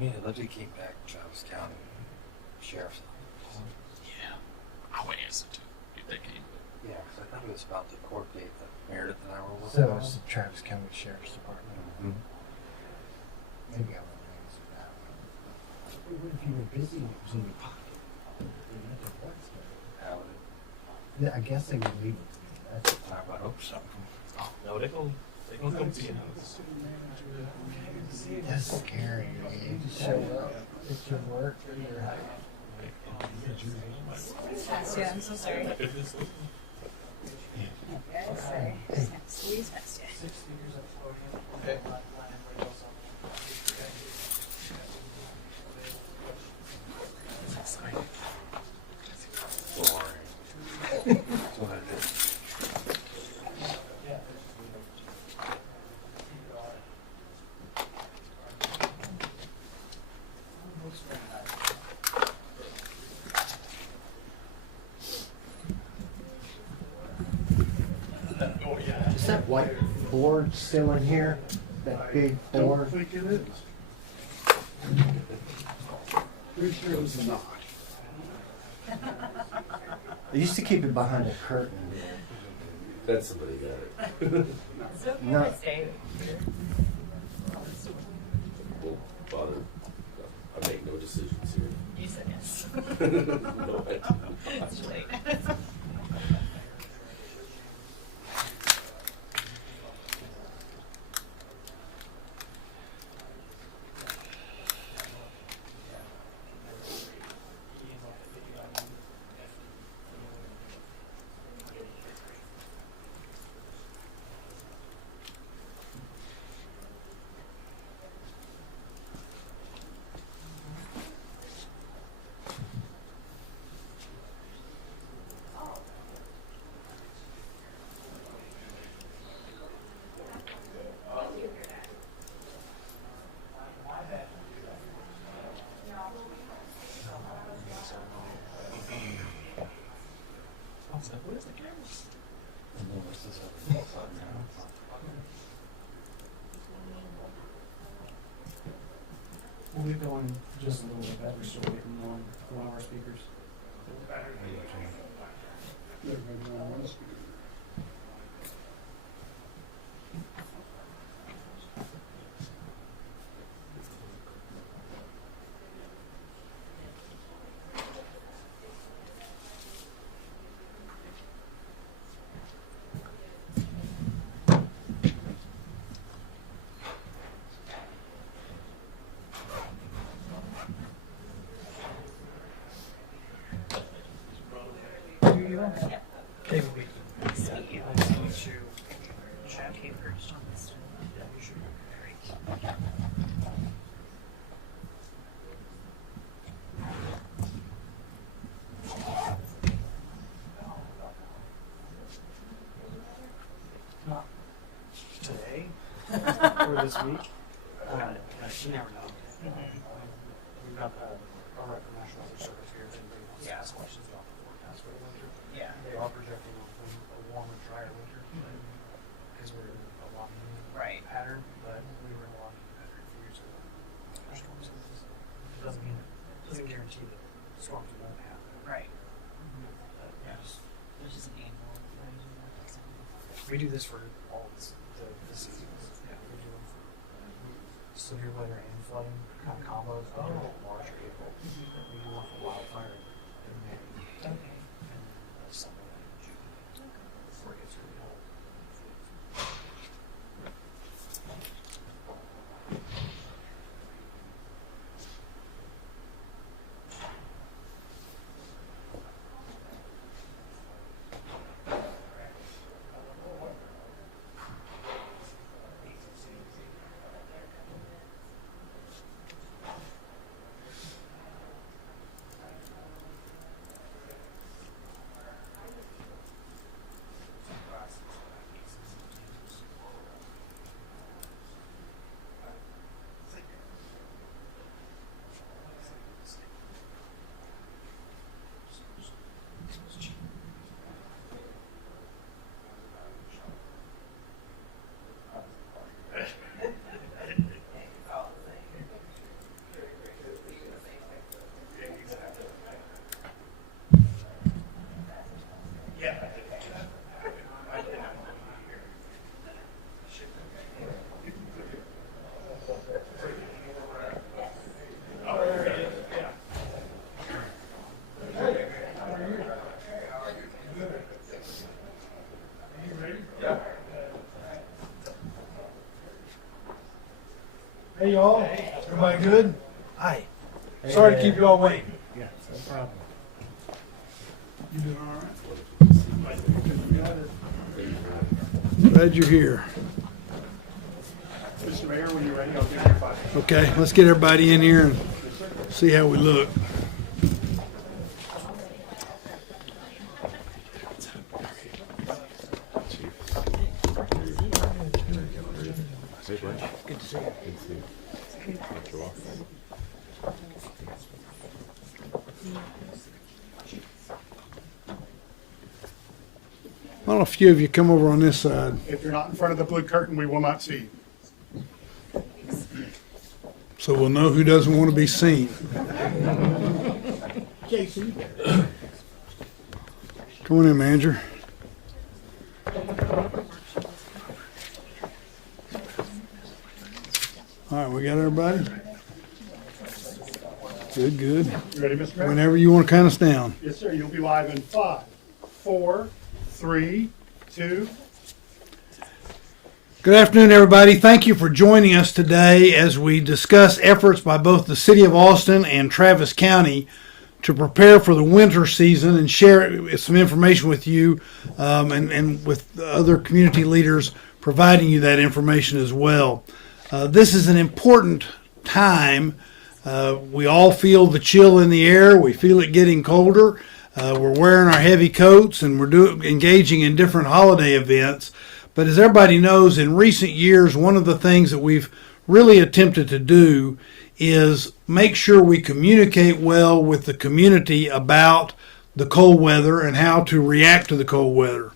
mean, it literally came back Travis County Sheriff's Office. Yeah. I would answer to. You thinking? Yeah, because I thought it was about the court date that Meredith and I were looking So at. it's the Travis County Sheriff's Department. Mm-hmm. Maybe I would answer that one. What if you were busy and it was in your pocket? How would it? Yeah, I guess they would leave it. That's I would hope so. Oh, no, they're going to come to your house. That's scary. You just show up at your work or your house. Yeah, I'm so sorry. Yeah, sorry. Squeeze past you. Okay. Boring. That's what I did. Is that white board still in here? That big board? think it is. Pretty sure it was not. They used to keep it behind a curtain. That's somebody got it. No. Well, Father, I make no decisions here. You said yes. No, I do not. It's late. Where's the camera? And then what's this other side now? We'll be going just a little bit better, so we can on one of our speakers. Yeah, maybe on one speaker. Okay, we'll be. Nice to meet you. Nice to meet you. Chat papers on this one. Not today or this week. You never know. We've got our national service here that they want to ask questions about the forecast for the winter. Yeah. They are projecting a warmer, drier winter because we're in a lot Right. pattern, but we were in a lot pattern a few years ago. For storm seasons. It doesn't guarantee that storms won't happen. Right. But yeah, Which is an annual. we do this for all the seasons. Yeah, we do them for severe weather and flooding kind of combos. We do it in March or April. We do one for wildfire in May. Okay. And summer in June. Before it gets really cold. all. Everybody good? Hi. Sorry to keep you all waiting. Yeah, no problem. You doing all right? Glad you're here. Mr. Mayor, when you're ready, I'll give you 5. Okay, let's get everybody in here and see how we look. Good to see you. Why don't a few of you come over on this side? If you're not in front of the blue curtain, we will not see you. So we'll know who doesn't want to be seen. Come on in, manager. All right, we got everybody? Good, good. You ready, Mr. Mayor? Whenever you want to count us down. Yes, sir. You'll be live in 5, 4, 3, 2. Good afternoon, everybody. Thank you for joining us today as we discuss efforts by both the City of Austin and Travis County to prepare for the winter season and share some information with you and with other community leaders providing you that information as well. This is an important time. We all feel the chill in the air. We feel it getting colder. We're wearing our heavy coats and we're engaging in different holiday events. But as everybody knows, in recent years, one of the things that we've really attempted to do is make sure we communicate well with the community about the cold weather and how to react to the cold weather.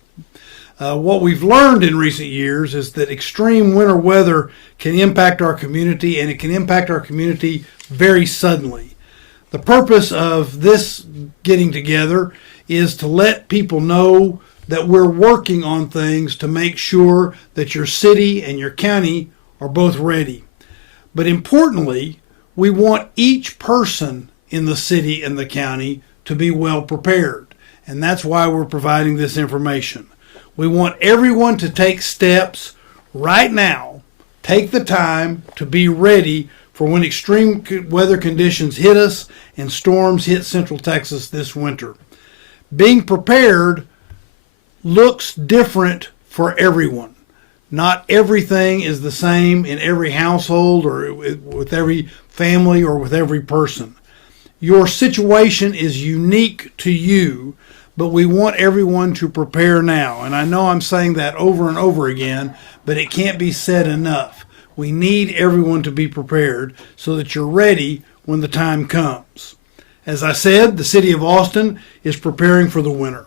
What we've learned in recent years is that extreme winter weather can impact our community, and it can impact our community very suddenly. The purpose of this getting together is to let people know that we're working on things to make sure that your city and your county are both ready. But importantly, we want each person in the city and the county to be well prepared. And that's why we're providing this information. We want everyone to take steps right now, take the time to be ready for when extreme weather conditions hit us and storms hit Central Texas this winter. Being prepared looks different for everyone. Not everything is the same in every household or with every family or with every person. Your situation is unique to you, but we want everyone to prepare now. And I know I'm saying that over and over again, but it can't be said enough. We need everyone to be prepared so that you're ready when the time comes. As I said, the City of Austin is preparing for the winter.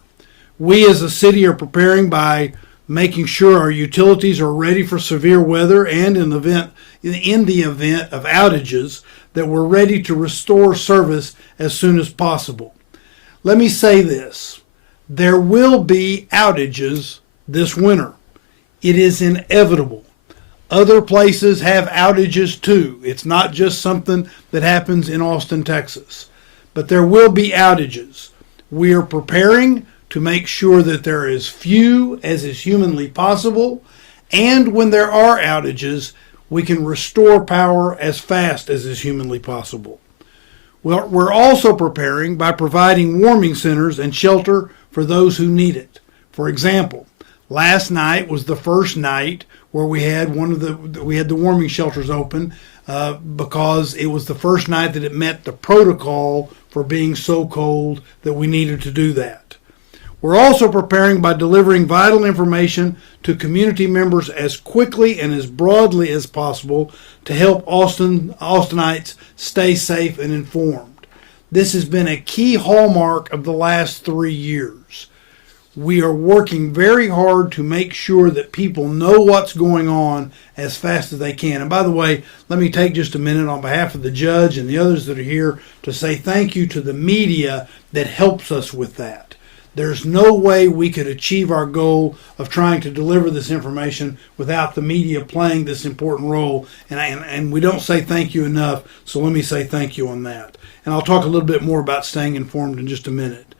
We as a city are preparing by making sure our utilities are ready for severe weather and in the event of outages that we're ready to restore service as soon as possible. Let me say this. There will be outages this winter. It is inevitable. Other places have outages too. It's not just something that happens in Austin, Texas. But there will be outages. We are preparing to make sure that there are as few as is humanly possible, and when there are outages, we can restore power as fast as is humanly possible. Well, we're also preparing by providing warming centers and shelter for those who need it. For example, last night was the first night where we had the warming shelters open because it was the first night that it met the protocol for being so cold that we needed to do that. We're also preparing by delivering vital information to community members as quickly and as broadly as possible to help Austinites stay safe and informed. This has been a key hallmark of the last 3 years. We are working very hard to make sure that people know what's going on as fast as they can. And by the way, let me take just a minute on behalf of the judge and the others that are here to say thank you to the media that helps us with that. There's no way we could achieve our goal of trying to deliver this information without the media playing this important role. And we don't say thank you enough, so let me say thank you on that. And I'll talk a little bit more about staying informed in just a minute.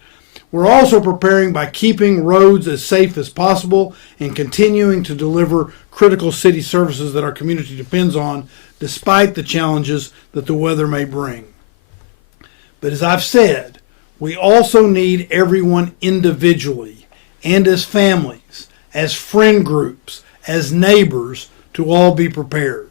We're also preparing by keeping roads as safe as possible and continuing to deliver critical city services that our community depends on despite the challenges that the weather may bring. But as I've said, we also need everyone individually and as families, as friend groups, as neighbors to all be prepared.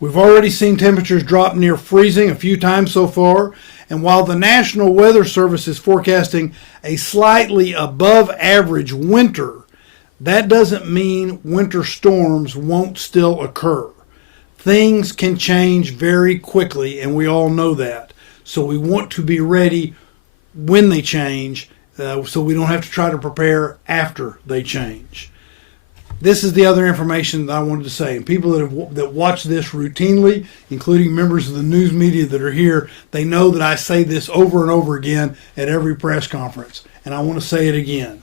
We've already seen temperatures drop near freezing a few times so far, and while the National Weather Service is forecasting a slightly above average winter, that doesn't mean winter storms won't still occur. Things can change very quickly, and we all know that. So we want to be ready when they change, so we don't have to try to prepare after they change. This is the other information that I wanted to say. And people that watch this routinely, including members of the news media that are here, they know that I say this over and over again at every press conference. And I want to say it again.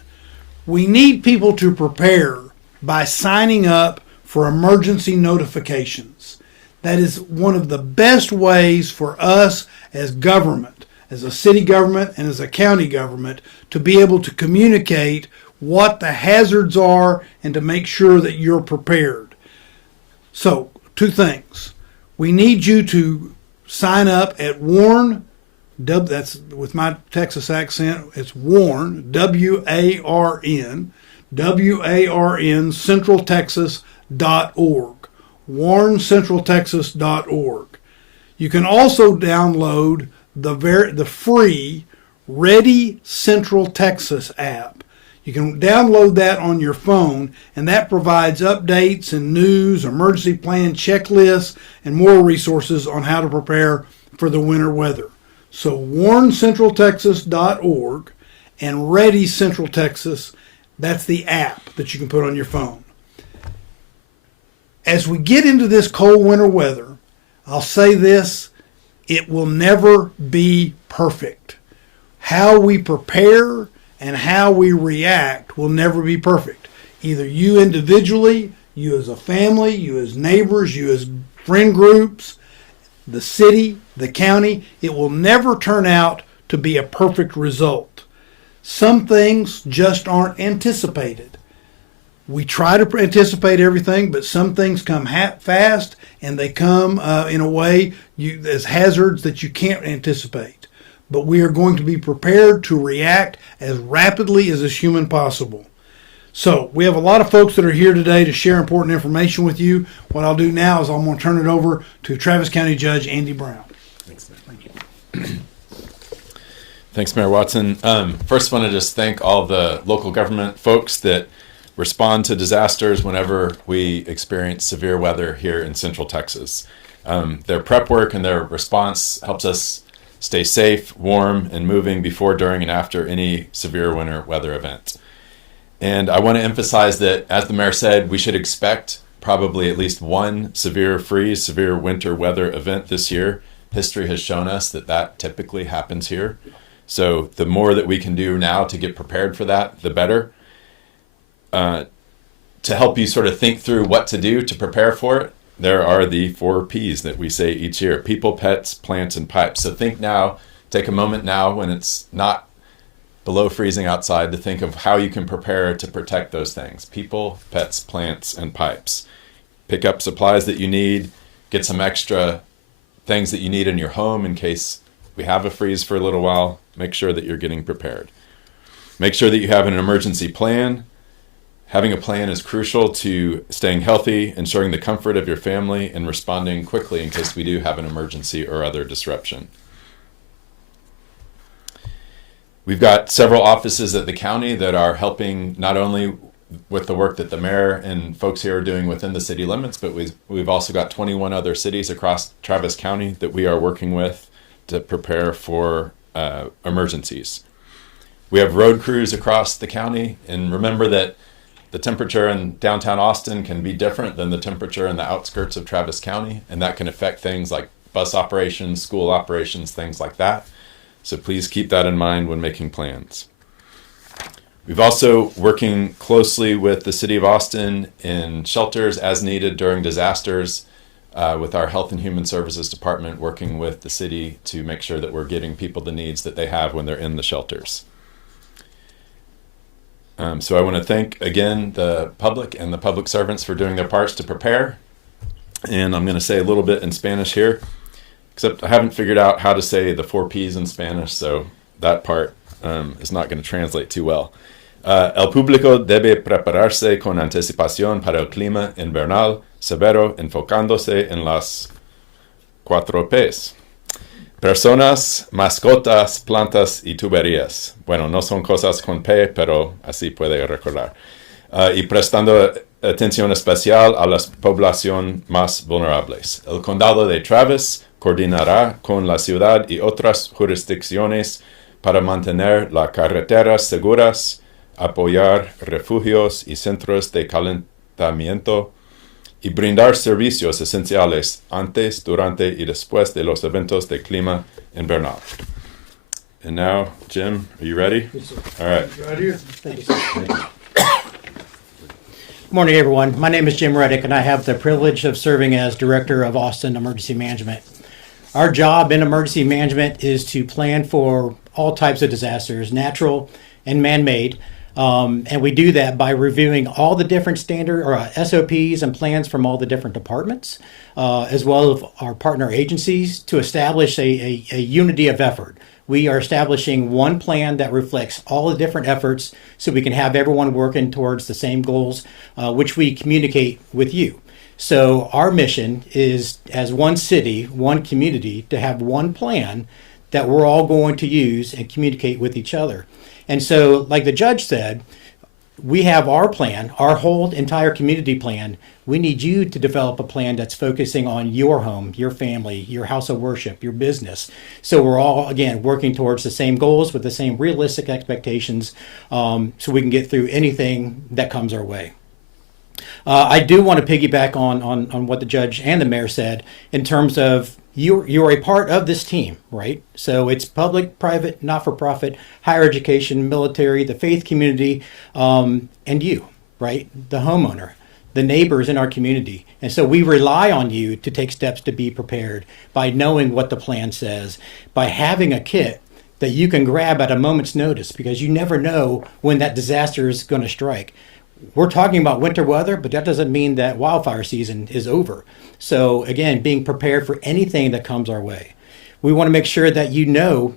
We need people to prepare by signing up for emergency notifications. That is one of the best ways for us as government, as a city government and as a county government, to be able to communicate what the hazards are and to make sure that you're prepared. So, two things. We need you to sign up at WARN, that's with my Texas accent, it's WARN, W-A-R-N, W-A-R-N, centraltexas.org, warncentraltexas.org. You can also download the free Ready Central Texas app. You can download that on your phone, and that provides updates and news, emergency plan checklists, and more resources on how to prepare for the winter weather. So warncentraltexas.org and Ready Central Texas, that's the app that you can put on your phone. As we get into this cold winter weather, I'll say this, it will never be perfect. How we prepare and how we react will never be perfect. Either you individually, you as a family, you as neighbors, you as friend groups, the city, the county, it will never turn out to be a perfect result. Some things just aren't anticipated. We try to anticipate everything, but some things come fast and they come in a way as hazards that you can't anticipate. But we are going to be prepared to react as rapidly as is human possible. So we have a lot of folks that are here today to share important information with you. What I'll do now is I'm going to turn it over to Travis County Judge Andy Brown. Thanks, Mayor. Thank you. Thanks, Mayor Watson. First, I want to just thank all the local government folks that respond to disasters whenever we experience severe weather here in Central Texas. Their prep work and their response helps us stay safe, warm, and moving before, during, and after any severe winter weather event. And I want to emphasize that, as the mayor said, we should expect probably at least one severe freeze, severe winter weather event this year. History has shown us that that typically happens here. So the more that we can do now to get prepared for that, the better. To help you sort of think through what to do to prepare for it, there are the 4 Ps that we say each year: people, pets, plants, and pipes. So think now, take a moment now when it's not below freezing outside to think of how you can prepare to protect those things: people, pets, plants, and pipes. Pick up supplies that you need, get some extra things that you need in your home in case we have a freeze for a little while. Make sure that you're getting prepared. Make sure that you have an emergency plan. Having a plan is crucial to staying healthy, ensuring the comfort of your family, and responding quickly in case we do have an emergency or other disruption. We've got several offices at the county that are helping not only with the work that the mayor and folks here are doing within the city limits, but we've also got 21 other cities across Travis County that we are working with to prepare for emergencies. We have road crews across the county, and remember that the temperature in downtown Austin can be different than the temperature in the outskirts of Travis County, and that can affect things like bus operations, school operations, things like that. So please keep that in mind when making plans. We've also working closely with the City of Austin in shelters as needed during disasters, with our Health and Human Services Department working with the city to make sure that we're getting people the needs that they have when they're in the shelters. So I want to thank again the public and the public servants for doing their parts to prepare. and I'm going to say a little bit in Spanish here, except I haven't figured out how to say the 4 P's in Spanish, so that part is not going to translate too well. El público debe prepararse con anticipación para el clima invernal severo, enfocándose en las 4 P's. Personas, mascotas, plantas y tuberías. Bueno, no son cosas con P, pero así puede recordar. Y prestando atención especial a las poblaciones más vulnerables. El condado de Travis coordinará con la ciudad y otras jurisdicciones para mantener las carreteras seguras, apoyar refugios y centros de calentamiento y brindar servicios esenciales antes, durante y después de los eventos de clima invernal. And now, Jim, are you ready? Yes, sir. All right. Right here. Thank you, sir. Good morning, everyone. My name is Jim Reddick, and I have the privilege of serving as Director of Austin Emergency Management. Our job in emergency management is to plan for all types of disasters, natural and man-made. And we do that by reviewing all the different standard or SOPs and plans from all the different departments, as well as our partner agencies, to establish a unity of effort. We are establishing one plan that reflects all the different efforts so we can have everyone working towards the same goals, which we communicate with you. So our mission is, as one city, one community, to have one plan that we're all going to use and communicate with each other. And so, like the judge said, we have our plan, our whole entire community plan. We need you to develop a plan that's focusing on your home, your family, your house of worship, your business. So we're all, again, working towards the same goals with the same realistic expectations, so we can get through anything that comes our way. I do want to piggyback on what the judge and the mayor said in terms of you're a part of this team, right? So it's public, private, not-for-profit, higher education, military, the faith community, and you, right? The homeowner, the neighbors in our community. And so we rely on you to take steps to be prepared by knowing what the plan says, by having a kit that you can grab at a moment's notice, because you never know when that disaster is going to strike. We're talking about winter weather, but that doesn't mean that wildfire season is over. So again, being prepared for anything that comes our way. We want to make sure that you know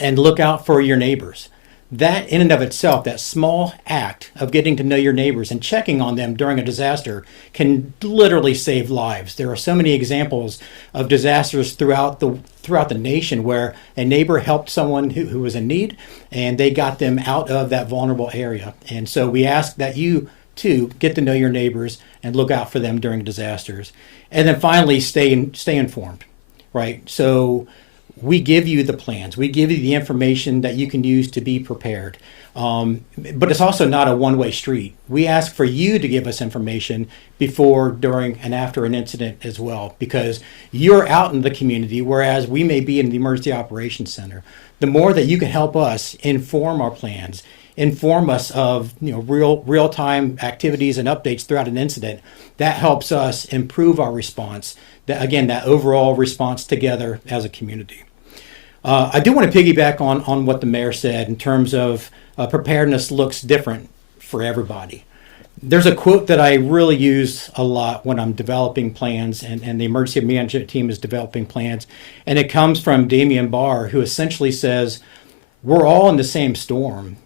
and look out for your neighbors. That in and of itself, that small act of getting to know your neighbors and checking on them during a disaster can literally save lives. There are so many examples of disasters throughout the nation where a neighbor helped someone who was in need and they got them out of that vulnerable area. And so we ask that you too get to know your neighbors and look out for them during disasters. And then finally, stay informed, right? So we give you the plans. We give you the information that you can use to be prepared. But it's also not a one-way street. We ask for you to give us information before, during, and after an incident as well, because you're out in the community, whereas we may be in the Emergency Operations Center. The more that you can help us inform our plans, inform us of real-time activities and updates throughout an incident, that helps us improve our response. That overall response together as a community. I do want to piggyback on what the mayor said in terms of preparedness looks different for everybody. There's a quote that I really use a lot when I'm developing plans and the emergency management team is developing plans. And it comes from Damian Barr, who essentially says, we're all in the same storm,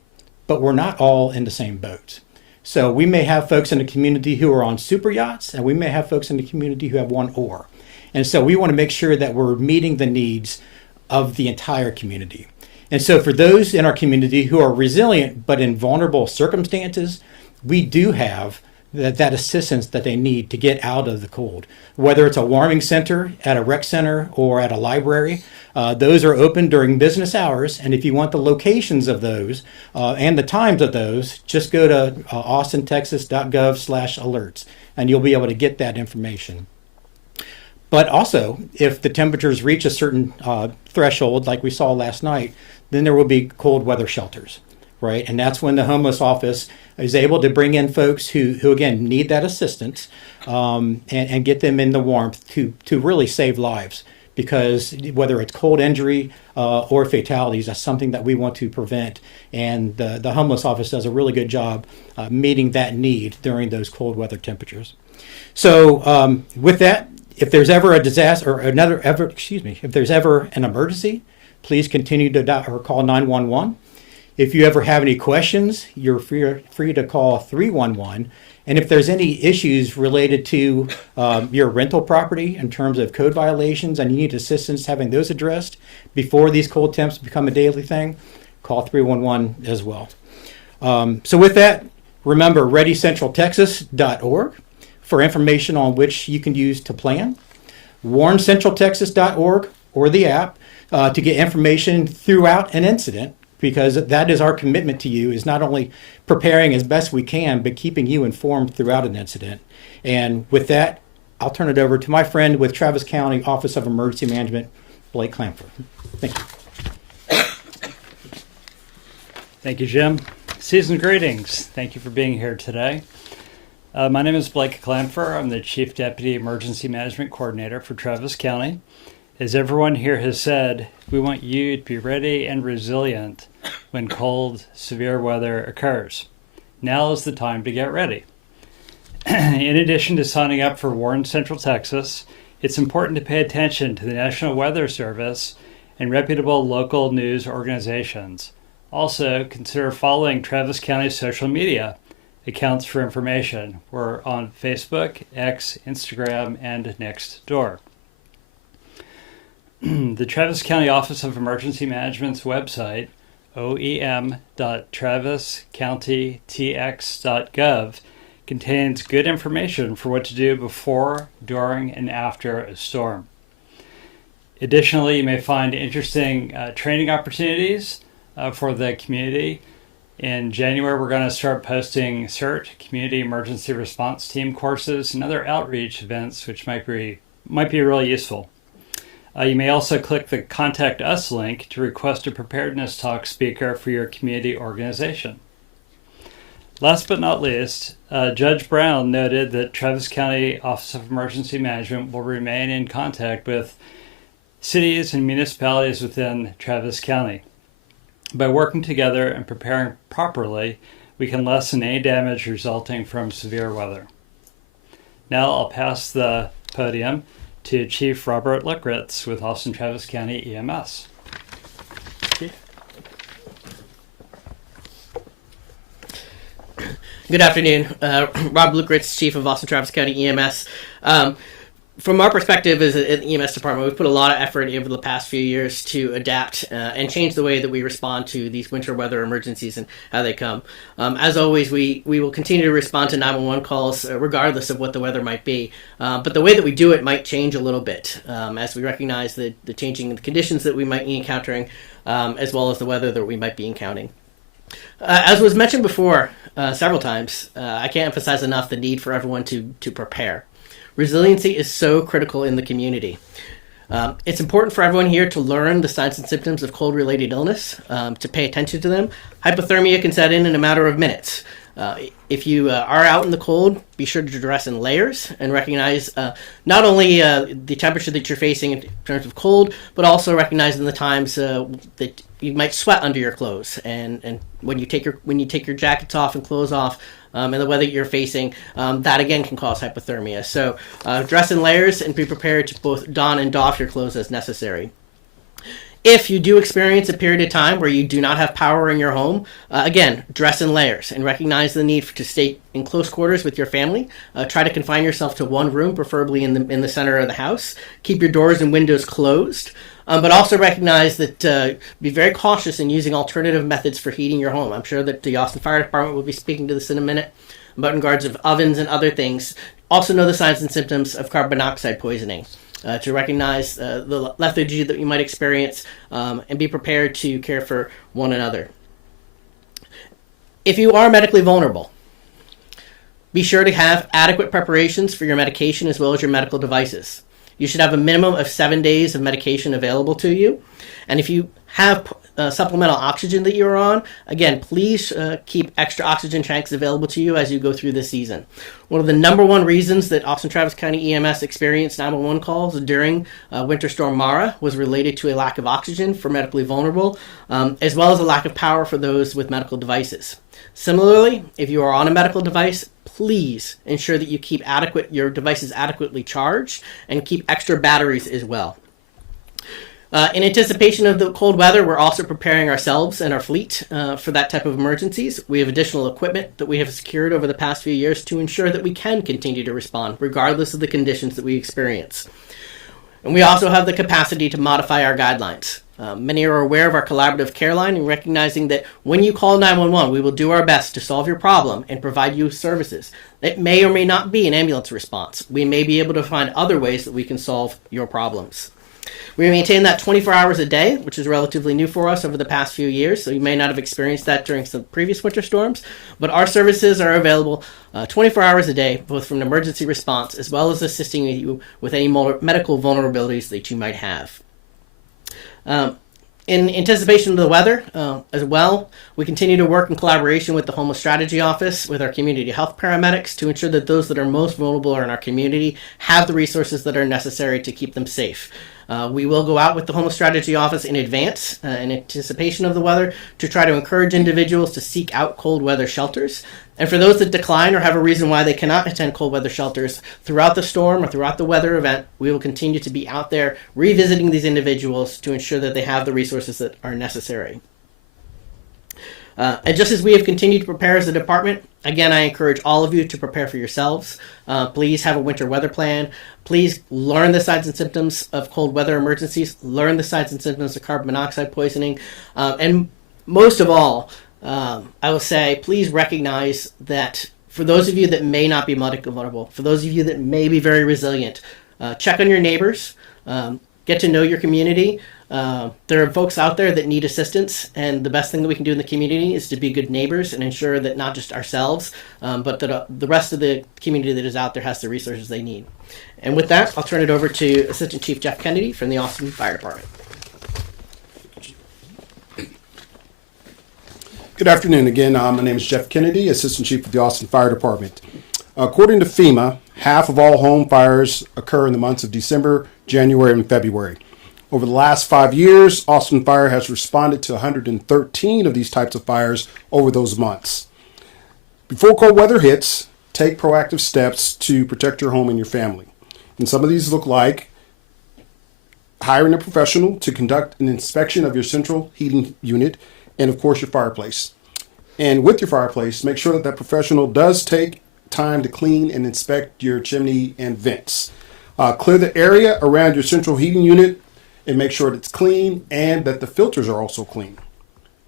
but we're not all in the same boat. So we may have folks in the community who are on super yachts, and we may have folks in the community who have one oar. And so we want to make sure that we're meeting the needs of the entire community. And so for those in our community who are resilient but in vulnerable circumstances, we do have that assistance that they need to get out of the cold. Whether it's a warming center at a rec center or at a library, those are open during business hours. And if you want the locations of those and the times of those, just go to austintexas.gov/alerts and you'll be able to get that information. But also, if the temperatures reach a certain threshold, like we saw last night, then there will be cold weather shelters, right? And that's when the homeless office is able to bring in folks who again, need that assistance and get them in the warmth to really save lives. Because whether it's cold injury or fatalities, that's something that we want to prevent. And the homeless office does a really good job meeting that need during those cold weather temperatures. So with that, if there's ever a disaster or if there's ever an emergency, please continue to dial or call 911. If you ever have any questions, you're free to call 311. And if there's any issues related to your rental property in terms of code violations and you need assistance having those addressed before these cold temps become a daily thing, call 311 as well. So with that, remember readycentraltexas.org for information on which you can use to plan, warncentraltexas.org or the app to get information throughout an incident, because that is our commitment to you, is not only preparing as best we can, but keeping you informed throughout an incident. And with that, I'll turn it over to my friend with Travis County Office of Emergency Management, Blake Clamfer. Thank you. Thank you, Jim. Season greetings. Thank you for being here today. My name is Blake Clamfer. I'm the Chief Deputy Emergency Management Coordinator for Travis County. As everyone here has said, we want you to be ready and resilient when cold, severe weather occurs. Now is the time to get ready. In addition to signing up for Warn Central Texas, it's important to pay attention to the National Weather Service and reputable local news organizations. Also, consider following Travis County's social media accounts for information. We're on Facebook, X, Instagram, and Nextdoor. The Travis County Office of Emergency Management's website, oem.traviscountytx.gov, contains good information for what to do before, during, and after a storm. Additionally, you may find interesting training opportunities for the community. In January, we're going to start posting CERT, Community Emergency Response Team courses, and other outreach events, which might be really useful. You may also click the Contact Us link to request a preparedness talk speaker for your community organization. Last but not least, Judge Brown noted that Travis County Office of Emergency Management will remain in contact with cities and municipalities within Travis County. By working together and preparing properly, we can lessen any damage resulting from severe weather. Now I'll pass the podium to Chief Robert Luckritz with Austin Travis County EMS. Chief. Good afternoon. Rob Luckritz, Chief of Austin Travis County EMS. From our perspective as an EMS department, we've put a lot of effort over the past few years to adapt and change the way that we respond to these winter weather emergencies and how they come. As always, we will continue to respond to 911 calls regardless of what the weather might be. But the way that we do it might change a little bit as we recognize the changing conditions that we might be encountering as well as the weather that we might be encountering. As was mentioned before several times, I can't emphasize enough the need for everyone to prepare. Resiliency is so critical in the community. It's important for everyone here to learn the signs and symptoms of cold-related illness, to pay attention to them. Hypothermia can set in a matter of minutes. If you are out in the cold, be sure to dress in layers and recognize not only the temperature that you're facing in terms of cold, but also recognizing the times that you might sweat under your clothes. And when you take your jackets off and clothes off, and the weather you're facing, that again can cause hypothermia. So dress in layers and be prepared to both don and doff your clothes as necessary. If you do experience a period of time where you do not have power in your home, again, dress in layers and recognize the need to stay in close quarters with your family. Try to confine yourself to one room, preferably in the center of the house. Keep your doors and windows closed. But also recognize that be very cautious in using alternative methods for heating your home. I'm sure that the Austin Fire Department will be speaking to this in a minute, but in regards of ovens and other things. Also know the signs and symptoms of carbon monoxide poisoning. To recognize the lethargy that you might experience and be prepared to care for one another. If you are medically vulnerable, be sure to have adequate preparations for your medication as well as your medical devices. You should have a minimum of 7 days of medication available to you. And if you have supplemental oxygen that you're on, again, please keep extra oxygen tanks available to you as you go through this season. One of the number one reasons that Austin Travis County EMS experienced 911 calls during Winter Storm Mara was related to a lack of oxygen for medically vulnerable, as well as a lack of power for those with medical devices. Similarly, if you are on a medical device, please ensure that you keep your devices adequately charged and keep extra batteries as well. In anticipation of the cold weather, we're also preparing ourselves and our fleet for that type of emergencies. We have additional equipment that we have secured over the past few years to ensure that we can continue to respond regardless of the conditions that we experience. And we also have the capacity to modify our guidelines. Many are aware of our collaborative care line and recognizing that when you call 911, we will do our best to solve your problem and provide you services. It may or may not be an ambulance response. We may be able to find other ways that we can solve your problems. We maintain that 24 hours a day, which is relatively new for us over the past few years, so you may not have experienced that during some previous winter storms, but our services are available 24 hours a day, both from an emergency response as well as assisting you with any medical vulnerabilities that you might have. In anticipation of the weather as well, we continue to work in collaboration with the Homeless Strategy Office, with our community health paramedics to ensure that those that are most vulnerable in our community have the resources that are necessary to keep them safe. We will go out with the Homeless Strategy Office in advance, in anticipation of the weather, to try to encourage individuals to seek out cold weather shelters. And for those that decline or have a reason why they cannot attend cold weather shelters throughout the storm or throughout the weather event, we will continue to be out there revisiting these individuals to ensure that they have the resources that are necessary. And just as we have continued to prepare as a department, again, I encourage all of you to prepare for yourselves. Please have a winter weather plan. Please learn the signs and symptoms of cold weather emergencies. Learn the signs and symptoms of carbon monoxide poisoning. And most of all, I will say, please recognize that for those of you that may not be medically vulnerable, for those of you that may be very resilient, check on your neighbors, get to know your community. There are folks out there that need assistance, and the best thing that we can do in the community is to be good neighbors and ensure that not just ourselves, but that the rest of the community that is out there has the resources they need. And with that, I'll turn it over to Assistant Chief Jeff Kennedy from the Austin Fire Department. Good afternoon again. My name is Jeff Kennedy, Assistant Chief of the Austin Fire Department. According to FEMA, half of all home fires occur in the months of December, January, and February. Over the last 5 years, Austin Fire has responded to 113 of these types of fires over those months. Before cold weather hits, take proactive steps to protect your home and your family. And some of these look like hiring a professional to conduct an inspection of your central heating unit and, of course, your fireplace. And with your fireplace, make sure that that professional does take time to clean and inspect your chimney and vents. Clear the area around your central heating unit and make sure that it's clean and that the filters are also clean.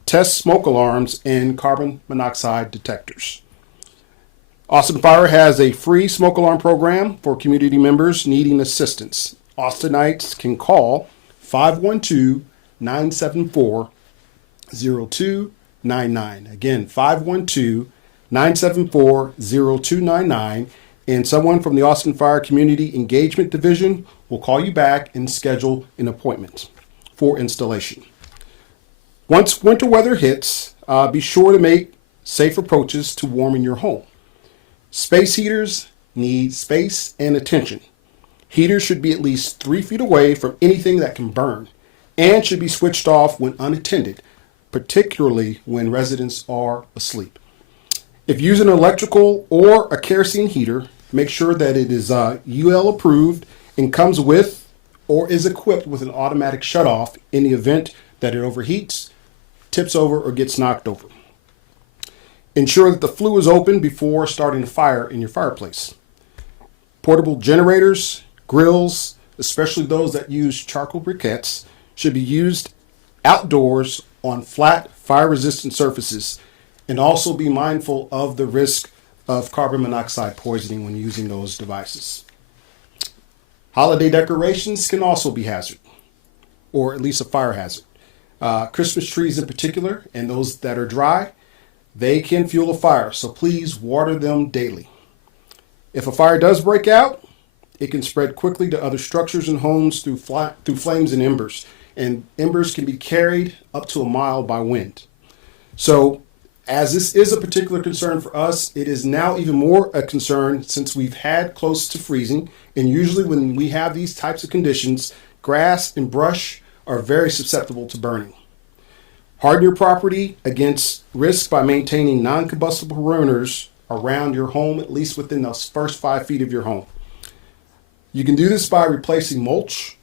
Test smoke alarms and carbon monoxide detectors. Austin Fire has a free smoke alarm program for community members needing assistance. Austinites can call 512-974-0299. Again, 512-974-0299. And someone from the Austin Fire Community Engagement Division will call you back and schedule an appointment for installation. Once winter weather hits, be sure to make safe approaches to warming your home. Space heaters need space and attention. Heaters should be at least 3 feet away from anything that can burn and should be switched off when unattended, particularly when residents are asleep. If using an electrical or a kerosene heater, make sure that it is UL approved and comes with or is equipped with an automatic shutoff in the event that it overheats, tips over, or gets knocked over. Ensure that the flue is open before starting a fire in your fireplace. Portable generators, grills, especially those that use charcoal briquettes, should be used outdoors on flat, fire-resistant surfaces, and also be mindful of the risk of carbon monoxide poisoning when using those devices. Holiday decorations can also be hazard, or at least a fire hazard. Christmas trees in particular, and those that are dry, they can fuel a fire, so please water them daily. If a fire does break out, it can spread quickly to other structures and homes through flames and embers. and embers can be carried up to a mile by wind. So, as this is a particular concern for us, it is now even more a concern since we've had close to freezing. And usually when we have these types of conditions, grass and brush are very susceptible to burning. Harden your property against risk by maintaining non-combustible perimeters around your home, at least within those first 5 feet of your home. You can do this by replacing mulch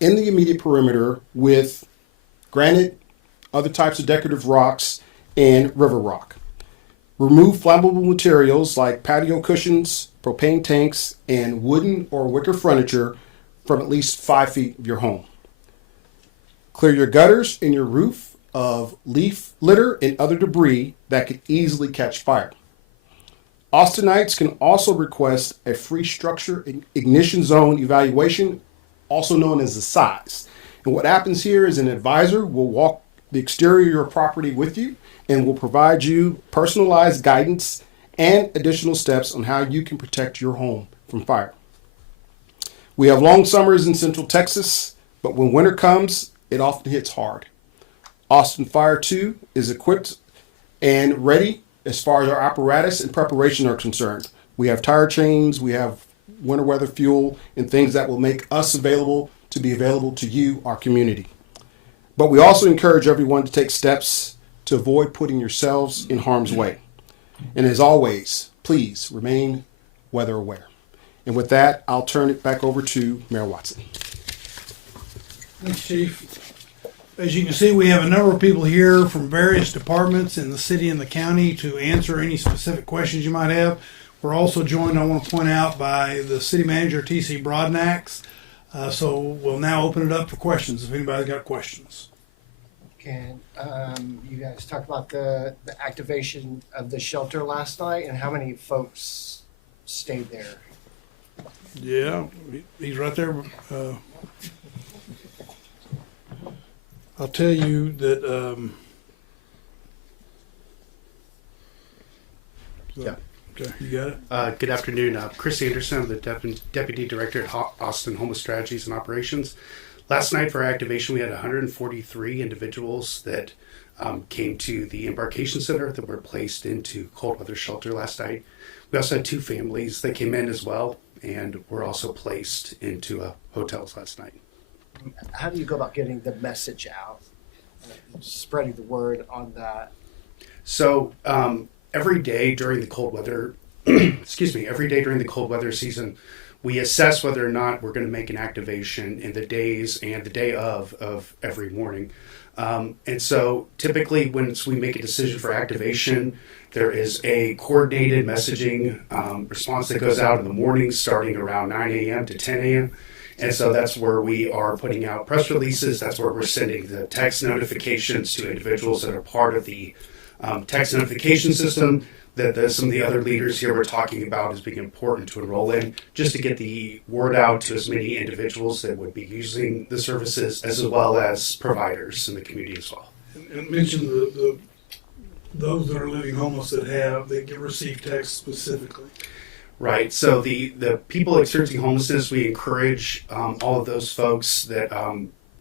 in the immediate perimeter with granite, other types of decorative rocks, and river rock. Remove flammable materials like patio cushions, propane tanks, and wooden or wicker furniture from at least 5 feet of your home. Clear your gutters and your roof of leaf litter and other debris that could easily catch fire. Austinites can also request a free structure ignition zone evaluation, also known as the size. And what happens here is an advisor will walk the exterior of your property with you and will provide you personalized guidance and additional steps on how you can protect your home from fire. We have long summers in Central Texas, but when winter comes, it often hits hard. Austin Fire 2 is equipped and ready as far as our apparatus and preparation are concerned. We have tire chains, we have winter weather fuel, and things that will make us available to be available to you, our community. But we also encourage everyone to take steps to avoid putting yourselves in harm's way. And as always, please remain weather aware. And with that, I'll turn it back over to Mayor Watson. Thanks, Chief. As you can see, we have a number of people here from various departments in the city and the county to answer any specific questions you might have. We're also joined, I want to point out, by the city manager, T.C. Broadnax. So we'll now open it up for questions if anybody's got questions. Can you guys talk about the activation of the shelter last night and how many folks stayed there? Yeah, he's right there. I'll tell you that. Yeah. Okay, you got it. Good afternoon. Chris Anderson, I'm the Deputy Director at Austin Homeless Strategies and Operations. Last night for our activation, we had 143 individuals that came to the embarkation center that were placed into cold weather shelter last night. We also had 2 families that came in as well and were also placed into hotels last night. How do you go about getting the message out, spreading the word on that? So every day during the cold weather, every day during the cold weather season, we assess whether or not we're going to make an activation in the days and the day of every morning. And so typically once we make a decision for activation, there is a coordinated messaging response that goes out in the morning starting around 9 a.m. to 10 a.m. And so that's where we are putting out press releases. That's where we're sending the text notifications to individuals that are part of the text notification system that some of the other leaders here were talking about as being important to enroll in, just to get the word out to as many individuals that would be using the services as well as providers in the community as well. And mention those that are living homeless that can receive text specifically. Right. So the people experiencing homelessness, we encourage all of those folks that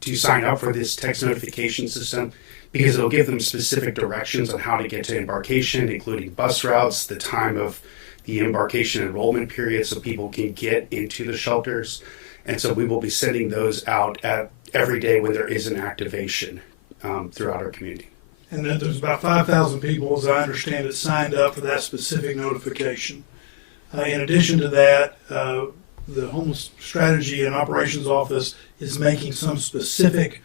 to sign up for this text notification system because it'll give them specific directions on how to get to embarkation, including bus routes, the time of the embarkation enrollment period so people can get into the shelters. And so we will be sending those out every day when there is an activation throughout our community. And then there's about 5,000 people, as I understand it, signed up for that specific notification. In addition to that, the Homeless Strategy and Operations Office is making some specific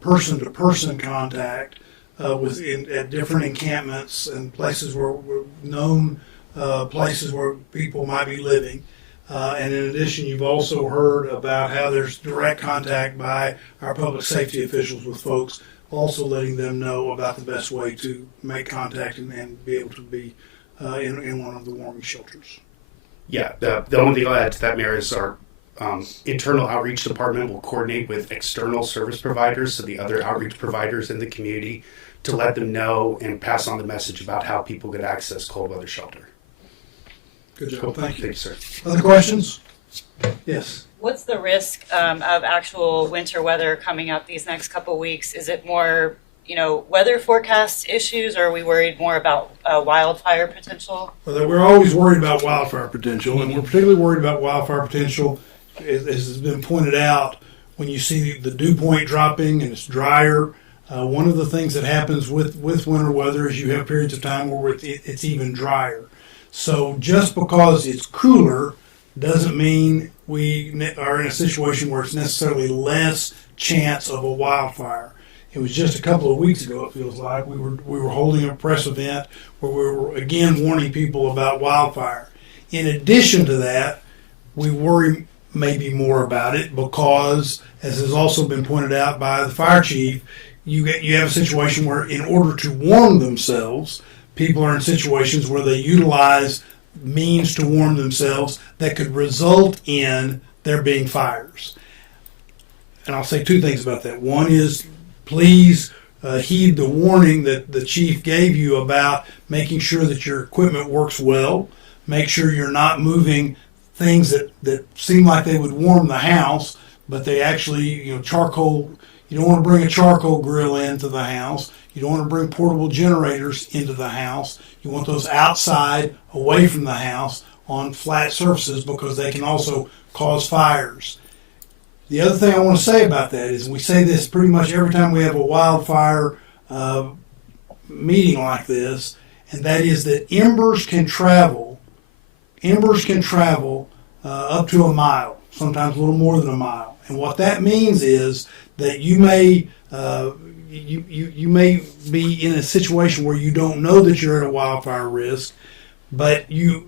person-to-person contact at different encampments and places where known places where people might be living. And in addition, you've also heard about how there's direct contact by our public safety officials with folks, also letting them know about the best way to make contact and be able to be in one of the warming shelters. Yeah, the only thing I'll add to that, Mayor, is our internal outreach department will coordinate with external service providers, so the other outreach providers in the community, to let them know and pass on the message about how people could access cold weather shelter. Good job. Thank you. Thanks, sir. Other questions? Yes. What's the risk of actual winter weather coming up these next couple weeks? Is it more, weather forecast issues, or are we worried more about wildfire potential? Well, we're always worried about wildfire potential, and we're particularly worried about wildfire potential, as has been pointed out, when you see the dew point dropping and it's drier. One of the things that happens with winter weather is you have periods of time where it's even drier. So just because it's cooler doesn't mean we are in a situation where it's necessarily less chance of a wildfire. It was just a couple of weeks ago, it feels like, we were holding a press event where we were again warning people about wildfire. In addition to that, we worry maybe more about it because, as has also been pointed out by the fire chief, you have a situation where in order to warm themselves, people are in situations where they utilize means to warm themselves that could result in there being fires. And I'll say two things about that. One is, please heed the warning that the chief gave you about making sure that your equipment works well. Make sure you're not moving things that seem like they would warm the house, but they actually, charcoal. You don't want to bring a charcoal grill into the house. You don't want to bring portable generators into the house. You want those outside, away from the house, on flat surfaces, because they can also cause fires. The other thing I want to say about that is, we say this pretty much every time we have a wildfire meeting like this, and that is that embers can travel up to a mile, sometimes a little more than a mile. And what that means is that you may you may be in a situation where you don't know that you're at a wildfire risk, but you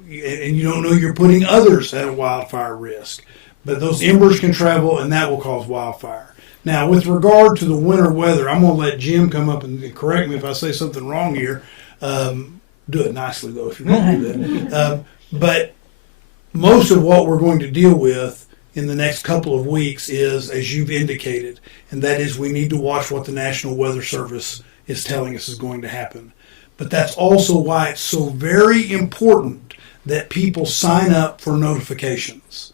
don't know you're putting others at a wildfire risk. But those embers can travel, and that will cause wildfire. Now, with regard to the winter weather, I'm going to let Jim come up and correct me if I say something wrong here. Do it nicely, though, if you want to do that. But most of what we're going to deal with in the next couple of weeks is, as you've indicated, and that is we need to watch what the National Weather Service is telling us is going to happen. But that's also why it's so very important that people sign up for notifications.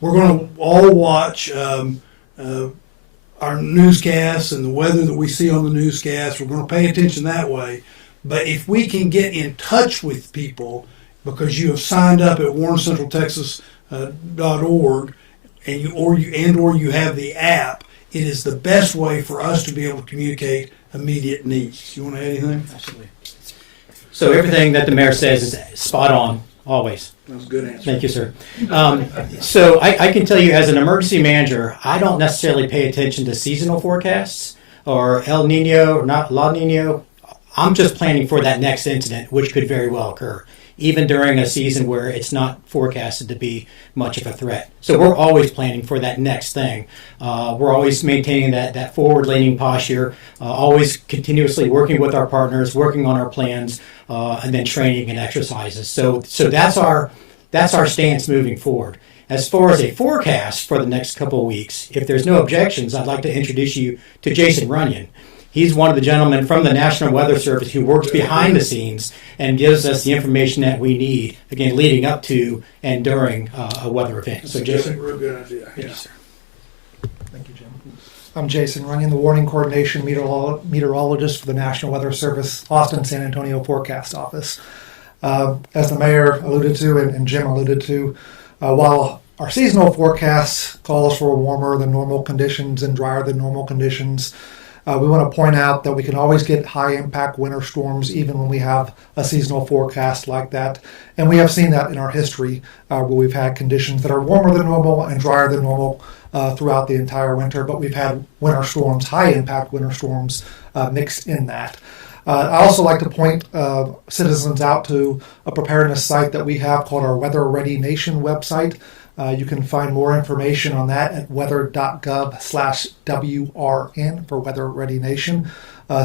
We're going to all watch our newscasts and the weather that we see on the newscasts. We're going to pay attention that way. But if we can get in touch with people because you have signed up at warncentraltexas.org and you have the app, it is the best way for us to be able to communicate immediate needs. You want to add anything? Absolutely. So everything that the mayor says is spot on, always. That was a good answer. Thank you, sir. So I can tell you, as an emergency manager, I don't necessarily pay attention to seasonal forecasts or El Nino or not La Nino. I'm just planning for that next incident, which could very well occur, even during a season where it's not forecasted to be much of a threat. So we're always planning for that next thing. We're always maintaining that forward-leaning posture, always continuously working with our partners, working on our plans, and then training and exercises. So that's our stance moving forward. As far as a forecast for the next couple of weeks, if there's no objections, I'd like to introduce you to Jason Runyon. He's one of the gentlemen from the National Weather Service who works behind the scenes and gives us the information that we need, again, leading up to and during a weather event. So, Jason. Real good idea. Thank you, sir. Thank you, Jim. I'm Jason Runyon, the Warning Coordination Meteorologist for the National Weather Service Austin San Antonio Forecast Office. As the mayor alluded to and Jim alluded to, while our seasonal forecast calls for warmer than normal conditions and drier than normal conditions, we want to point out that we can always get high impact winter storms even when we have a seasonal forecast like that. And we have seen that in our history where we've had conditions that are warmer than normal and drier than normal throughout the entire winter, but we've had winter storms, high impact winter storms mixed in that. I also like to point citizens out to a preparedness site that we have called our Weather Ready Nation website. You can find more information on that at weather.gov/WRN for Weather Ready Nation.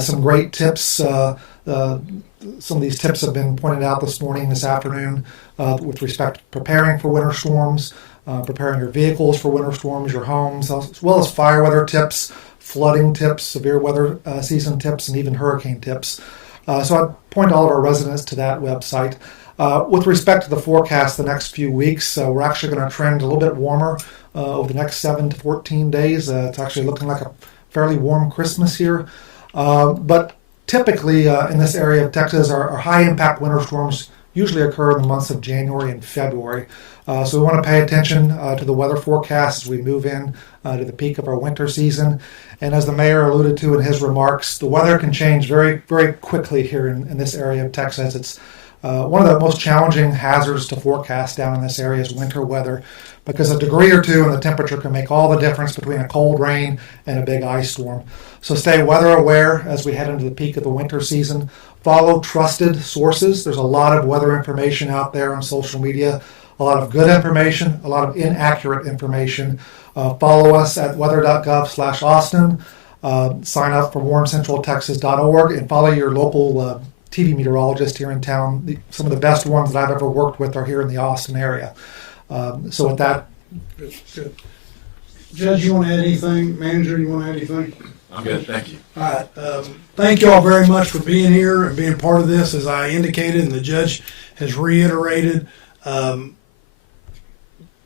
Some great tips. Some of these tips have been pointed out this afternoon, with respect to preparing for winter storms, preparing your vehicles for winter storms, your homes, as well as fire weather tips, flooding tips, severe weather season tips, and even hurricane tips. So I'd point all of our residents to that website. With respect to the forecast the next few weeks, we're actually going to trend a little bit warmer over the next 7 to 14 days. It's actually looking like a fairly warm Christmas here. But typically in this area of Texas, our high impact winter storms usually occur in the months of January and February. So we want to pay attention to the weather forecast as we move in to the peak of our winter season. And as the mayor alluded to in his remarks, the weather can change very, very quickly here in this area of Texas. It's one of the most challenging hazards to forecast down in this area is winter weather, because a degree or two in the temperature can make all the difference between a cold rain and a big ice storm. So stay weather aware as we head into the peak of the winter season. Follow trusted sources. There's a lot of weather information out there on social media, a lot of good information, a lot of inaccurate information. Follow us at weather.gov/Austin. Sign up for warmcentraltexas.org and follow your local TV meteorologist here in town. Some of the best ones that I've ever worked with are here in the Austin area. So with that, Good. Judge, you want to add anything? Manager, you want to add anything? I'm good, thank you. All right. Thank you all very much for being here and being part of this. As I indicated and the judge has reiterated,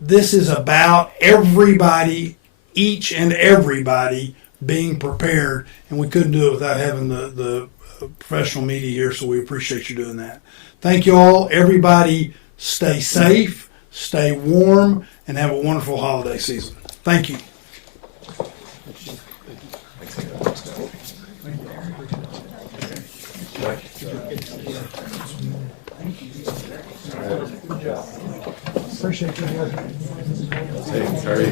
this is about everybody, each and everybody being prepared, and we couldn't do it without having the professional media here, so we appreciate you doing that. Thank you all. Everybody stay safe, stay warm, and have a wonderful holiday season. Thank you. appreciate you here. Hey, sorry.